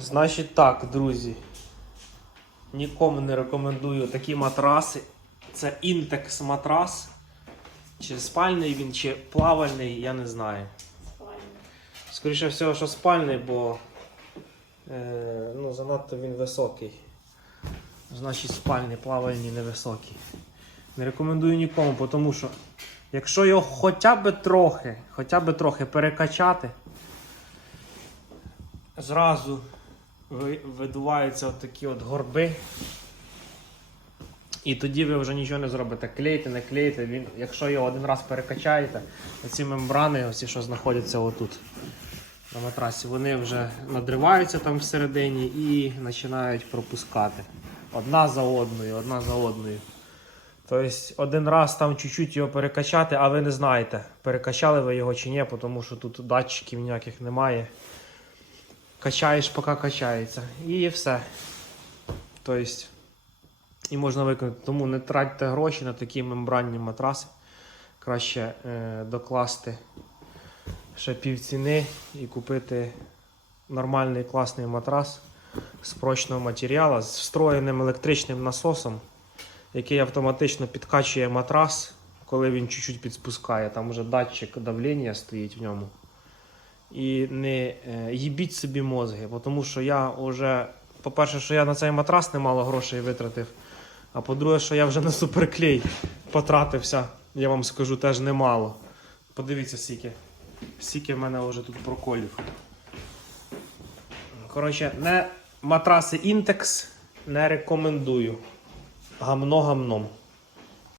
Значить так, друзі. Нікому не рекомендую такі матраси. Це інтекс матрас. Чи спальний він, чи плавальний, я не знаю. Скоріше всього, що спальний, бо е, ну, занадто він високий. Значить, спальний, плавальний невисокий. Не рекомендую нікому, тому що якщо його хоча б трохи, хоча б трохи перекачати, зразу видуваються от такі от горби. І тоді ви вже нічого не зробите. Клейте, не клейте. Він, якщо його один раз перекачаєте, оці мембрани, оці, що знаходяться отут на матрасі, вони вже надриваються там всередині і починають пропускати. Одна за одною, одна за одною. Тобто один раз там чуть-чуть його перекачати, а ви не знаєте, перекачали ви його чи ні, тому що тут датчиків ніяких немає. Качаєш, поки качається. І все. Тобто, і можна виконати. Тому не тратьте гроші на такі мембранні матраси. Краще е, докласти ще півціни і купити нормальний класний матрас з прочного матеріалу, з встроєним електричним насосом, який автоматично підкачує матрас, коли він чуть-чуть підспускає. Там вже датчик давлення стоїть в ньому. І не е, їбіть собі мозги, тому що я вже, по-перше, що я на цей матрас немало грошей витратив. А по-друге, що я вже на суперклей потратився, я вам скажу теж немало. Подивіться, скільки. Скільки в мене вже тут проколів. Коротше, не матраси Intex не рекомендую. Гамно гамном.